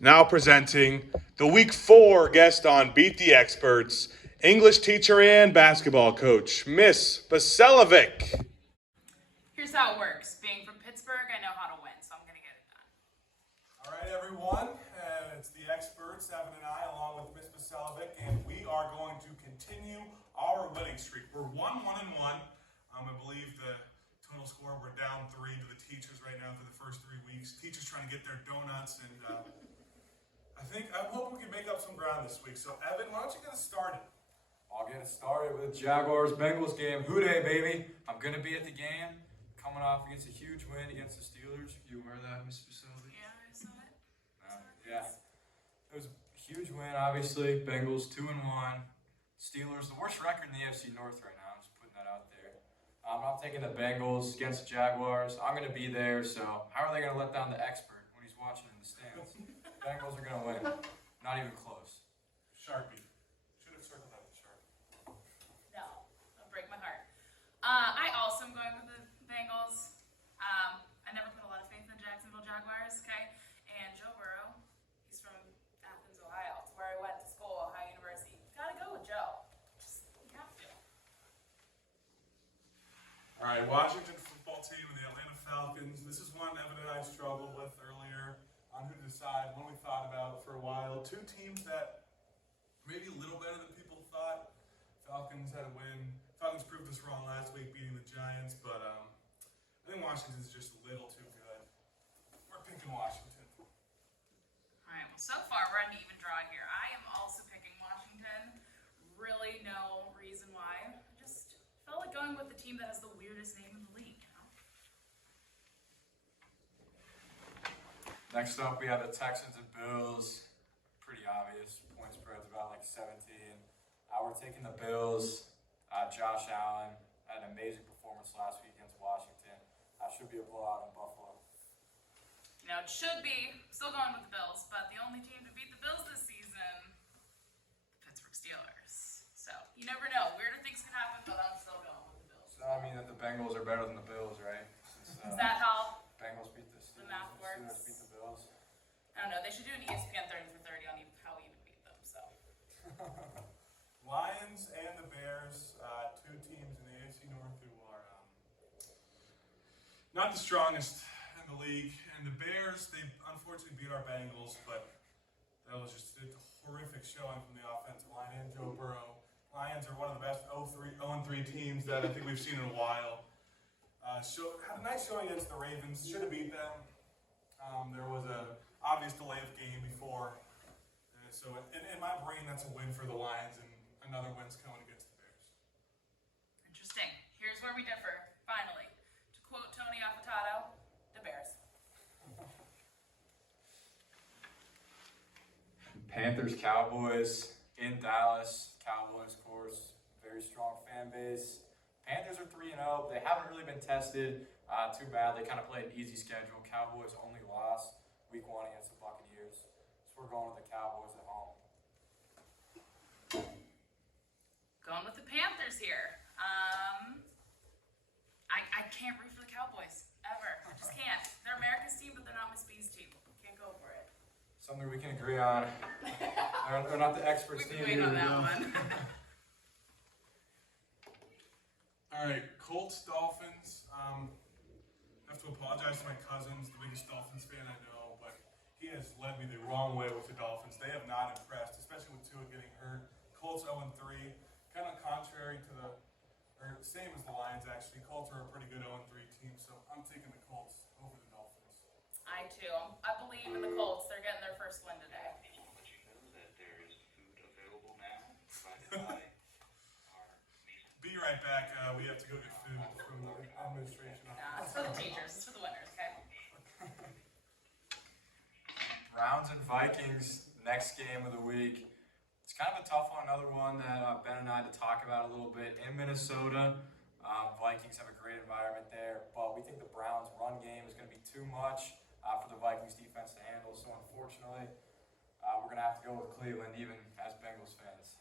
Now presenting the Week 4 guest on Beat the Experts, English teacher and basketball coach, Miss Boselovic. Here's how it works. Being from Pittsburgh, I know how to win, so I'm going to get it done. All right, everyone. It's the experts, Evan and I, along with Miss Boselovic, and we are going to continue our winning streak. We're 1-1-1. I believe the total score, we're down 3 to the teachers right now for the first 3 weeks. Teachers trying to get their donuts, and I'm hoping we can make up some ground this week. So, Evan, why don't you get us started? I'll get it started with Jaguars-Bengals game. Who day, baby? I'm going to be at the game. Coming off against a huge win against the Steelers. You aware of that, Miss Boselovic? Yeah, I saw it. Yeah. It was a huge win, obviously. Bengals 2-1. Steelers, the worst record in the AFC North right now. I'm just putting that out there. I'm taking the Bengals against the Jaguars. I'm going to be there, so how are they going to let down the expert when he's watching in the stands? Bengals are going to win. Not even close. Sharpie. Should have circled that with Sharpie. No, don't break my heart. I also am going with the Bengals. I never put a lot of faith in the Jacksonville Jaguars, okay? And Joe Burrow, he's from Athens, Ohio. It's where I went to school, Ohio University. Gotta go with Joe. Just, you have to. All right, Washington football team and the Atlanta Falcons. This is one Evan and I struggled with earlier on who to decide. One we thought about for a while. Two teams that maybe a little better than people thought. Falcons had a win. Falcons proved us wrong last week, beating the Giants, but I think Washington's just a little too good. We're picking Washington. All right, well, so far we're on an even draw here. I am also picking Washington. Really no reason why. I just felt like going with the team that has the weirdest name in the league, you know? Next up, we have the Texans and Bills. Pretty obvious. Point spread's about like 17. We're taking the Bills. Josh Allen had an amazing performance last week against Washington. Should be a blowout in Buffalo. You know, it should be. Still going with the Bills, but the only team to beat the Bills this season, the Pittsburgh Steelers. So, you never know. Weirder things can happen, but I'm still going with the Bills. So that means that the Bengals are better than the Bills, right? Since, Is that how Bengals beat the Steelers, the math works? Steelers beat the Bills. I don't know. They should do an ESPN 30 for 30 on how we even beat them. So, Lions and the Bears, two teams in the AFC North who are not the strongest in the league. And the Bears, they unfortunately beat our Bengals, but that was just a horrific showing from the offensive line and Joe Burrow. Lions are one of the best 0-3 teams that I think we've seen in a while. Had a nice showing against the Ravens. Should have beat them. There was an obvious delay of game before. So in my brain, that's a win for the Lions, and another win's coming against the Bears. interesting. Here's where we differ, finally. To quote Tony Affatato, the Bears. Panthers, Cowboys in Dallas. Cowboys, of course, very strong fan base. Panthers are 3-0. They haven't really been tested too bad. They kind of played an easy schedule. Cowboys only lost week 1 against the Buccaneers. So we're going with the Cowboys at home. Going with the Panthers here. I can't root for the Cowboys, ever. I just can't. They're America's team, but they're not Miss B's team. Can't go for it. Something we can agree on. They're not the experts We've team been waiting either. on that one. All right, Colts, Dolphins. I have to apologize to my cousins, the biggest Dolphins fan I know, but he has led me the wrong way with the Dolphins. They have not impressed, especially with Tua getting hurt. Colts 0-3, kind of contrary to same as the Lions actually. Colts are a pretty good 0-3 team, so I'm taking the Colts over the Dolphins. I too. I believe in the Colts. They're getting their first win today. I just want to let you know that there is food available now, provided by our Be right back. We have to go get food from the administration. Nah, it's for the teachers. It's for the winners, okay? Browns and Vikings, next game of the week. It's kind of a tough one, another one that Ben and I had to talk about a little bit. In Minnesota, Vikings have a great environment there, but we think the Browns' run game is going to be too much for the Vikings defense to handle. So unfortunately, we're going to have to go with Cleveland, even as Bengals fans.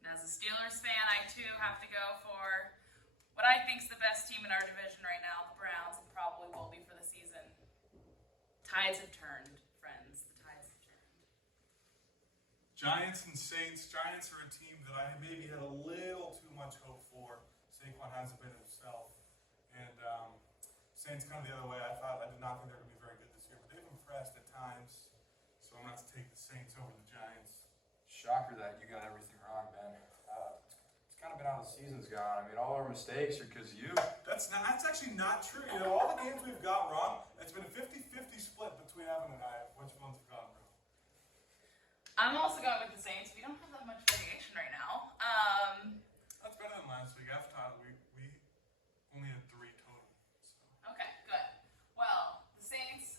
And as a Steelers fan, I too have to go for what I think is the best team in our division right now, the Browns, and probably will be for the season. Tides have turned, friends. The tides have turned. Giants and Saints. Giants are a team that I maybe had a little too much hope for. Saquon hasn't been himself. And Saints kind of the other way. I did not think they were going to be very good this year, but they've impressed at times. So I'm going to have to take the Saints over the Giants. Shocker that you got everything wrong, Ben. It's kind of been how the season's gone. I mean, all our mistakes are because you. That's actually not true. You know, all the games we've got wrong, it's been a 50-50 split between Evan and I of which ones have gone wrong. I'm also going with the Saints. We don't have that much variation right now. That's better than last week. After we only had 3 total. So. Okay, good. Well, the Saints,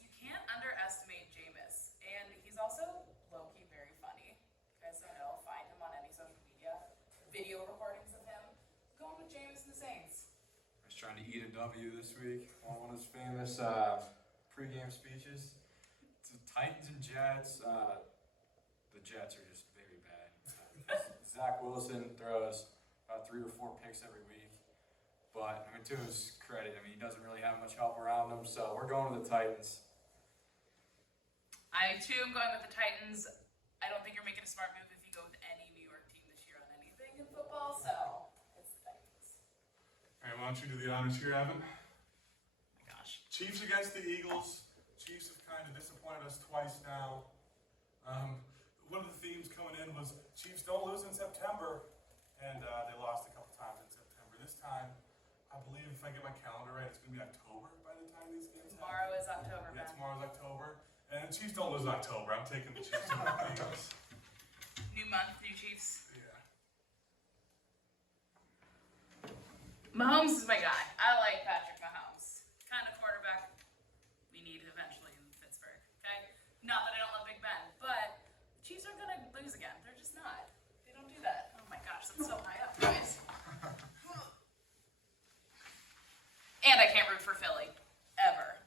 you can't underestimate Jameis. And he's also low-key very funny. You guys don't know, find him on any social media. Video recordings of him. Going with Jameis and the Saints. He's trying to eat a W this week on one of his famous pregame speeches. It's the Titans and Jets. The Jets are just very bad. Zach Wilson throws about 3 or 4 picks every week. But, I mean, to his credit, I mean, he doesn't really have much help around him, so we're going with the Titans. I, too, am going with the Titans. I don't think you're making a smart move if you go with any New York team this year on anything in football, so it's the Titans. All right, why don't you do the honors here, Evan? Oh my gosh. Chiefs against the Eagles. Chiefs have kind of disappointed us twice now. One of the themes coming in was Chiefs don't lose in September, and they lost a couple times in September. This time, I believe if I get my calendar right, it's going to be October by the time these games happen. Tomorrow is October, Yeah, man. tomorrow's October. And the Chiefs don't lose in October. I'm taking the Chiefs over the Eagles. New month, new Chiefs. Yeah. Mahomes is my guy. I like Patrick Mahomes. Kind of quarterback we need eventually in Pittsburgh, okay? Not that I don't love Big Ben, but the Chiefs aren't going to lose again. They're just not. They don't do that. Oh my gosh, that's so high up, guys. And I can't root for Philly. Ever.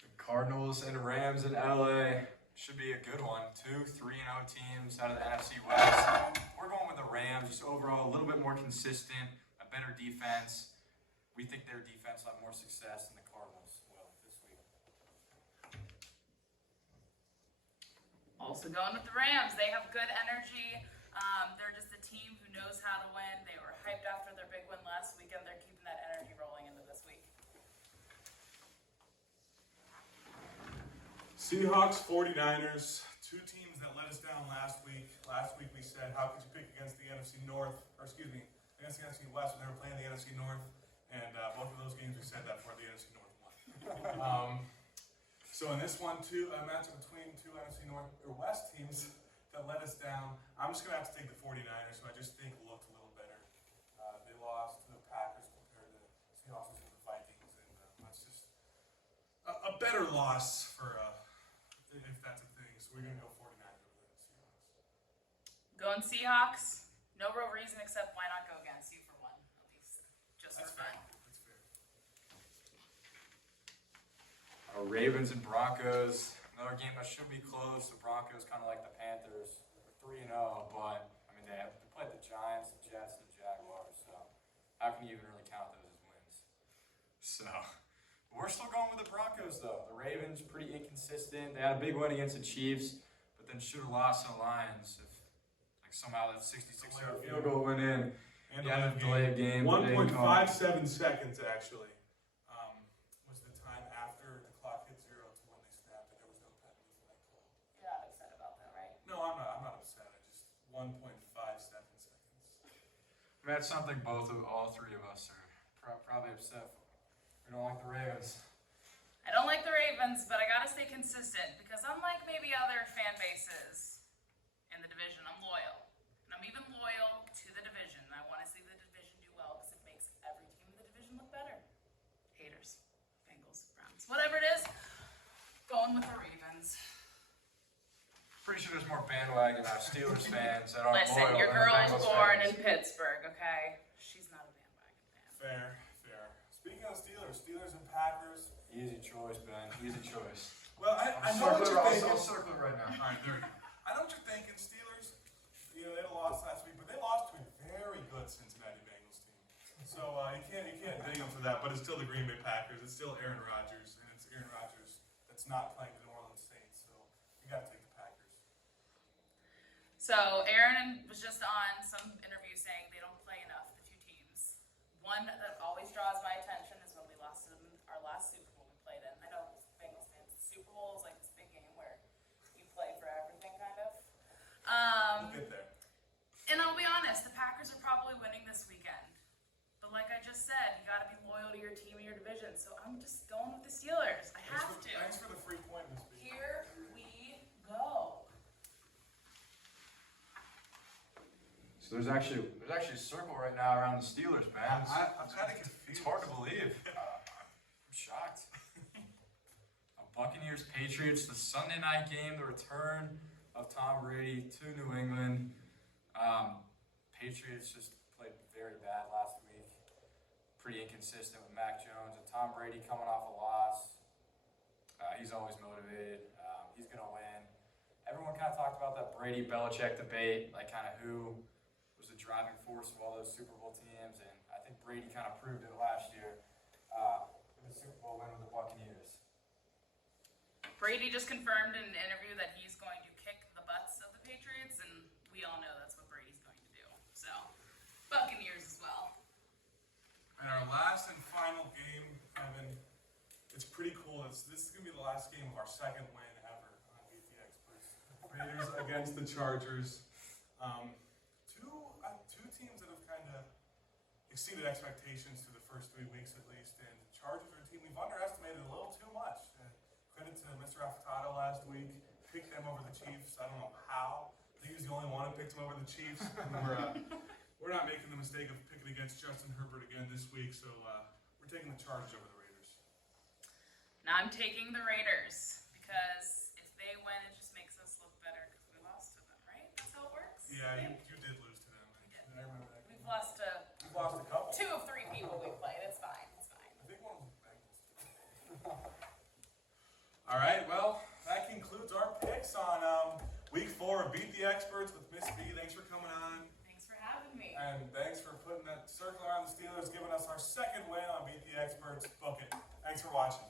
The Cardinals and Rams in LA should be a good one. 2 3-0 teams out of the NFC West. We're going with the Rams, just overall a little bit more consistent, a better defense. We think their defense will have more success than the Cardinals will this week. Also going with the Rams. They have good energy. They're just a team who knows how to win. They were hyped after their big win last week, and they're keeping that energy rolling into this week. Seahawks, 49ers, 2 teams that let us down last week. Last week we said, how could you pick against the NFC North, against the NFC West when they were playing the NFC North? And both of those games we said that for the NFC North won. So in this one, a matchup between 2 NFC North or West teams that let us down. I'm just going to have to take the 49ers, who I just think looked a little better. They lost to the Packers compared to Seahawks and the Vikings, and that's just a better loss for if that's a thing. So we're going to go 49ers over the Seahawks. Going Seahawks. No real reason except why not go against you for one, at least. Just That's for fair. fun. That's fair. Ravens and Broncos. Another game that should be close. The Broncos kind of like the Panthers. They're 3-0, but I mean they played the Giants, the Jets, and the Jaguars. So how can you even really count those as wins? So we're still going with the Broncos though. The Ravens pretty inconsistent. They had a big win against the Chiefs, but then should have lost to the Lions if like somehow that 66-yard field goal went in. And Yeah, the delay of game. 1.57 seconds actually was the time after the clock hit 0 to when they snapped it. There was no penalty for that call. You're not upset about that, right? No, I'm not upset. I just 1.57 seconds. I mean, that's something all 3 of us are probably upset for. We don't like the Ravens. I don't like the Ravens, but I gotta stay consistent because unlike maybe other fan bases in the division, I'm loyal. And I'm even loyal to the division. I want to see the division do well because it makes every team in the division look better. Haters, Bengals, Browns, whatever it is, going with the Ravens. Pretty sure there's more bandwagon Steelers fans that aren't Listen, loyal your than the girl was Bengals born fans. in Pittsburgh, okay? She's not a bandwagon fan. Fair. Speaking of Steelers and Packers. Easy choice, Ben. Easy choice. Well, I know what you're thinking. I'll circle it right now. All right, there we go. I know what you're thinking, Steelers. You know, they lost last week, but they lost to a very good Cincinnati Bengals team. So you can't ding them for that, but it's still the Green Bay Packers. It's still Aaron Rodgers, and it's Aaron Rodgers that's not playing the New Orleans Saints. So you got to take the Packers. So Aaron was just on some interview saying they don't play enough, the two teams. One that always draws my attention is when we lost to them in our last Super Bowl we played in. I know Bengals fans, Super Bowl is like this big game where you play for everything, kind of. We'll get there. And I'll be honest, the Packers are probably winning this weekend. But like I just said, you got to be loyal to your team and your division. So I'm just going with the Steelers. I have to. Thanks for the free point, Miss B. Here we go. So there's actually a circle right now around the Steelers, man. I'm kind of confused. It's hard to believe. I'm shocked. Buccaneers Patriots, the Sunday night game, the return of Tom Brady to New England. Patriots just played very bad last week. Pretty inconsistent with Mac Jones and Tom Brady coming off a loss. He's always motivated. He's going to win. Everyone kind of talked about that Brady-Belichick debate, like kind of who was the driving force of all those Super Bowl teams, and I think Brady kind of proved it last year with the Super Bowl win with the Buccaneers. Brady just confirmed in an interview that he's going to kick the butts of the Patriots, and we all know that's what Brady's going to do. So, Buccaneers as well. And our last and final game, Evan, it's pretty cool. This is going to be the last game of our second win ever on Beat the Experts. Raiders against the Chargers. Two teams that have kind of exceeded expectations through the first 3 weeks at least. And the Chargers are a team we've underestimated a little too much. Credit to Mr. Affatato last week. Picked them over the Chiefs. I don't know how. I think he was the only one who picked them over the Chiefs. And we're not making the mistake of picking against Justin Herbert again this week, so we're taking the Chargers over the Raiders. Now I'm taking the Raiders because if they win, it just makes us look better because we lost to them, right? That's how it works? Yeah, you did lose to them. I remember that. We've lost to You've lost a couple. 2 of 3 people we've played. It's fine. It's fine. I think one was the Bengals. All right, well, that concludes our picks on week 4 of Beat the Experts with Miss B. Thanks for coming on. Thanks for having me. And thanks for putting that circle around the Steelers, giving us our second win on Beat the Experts. Book it. Thanks for watching.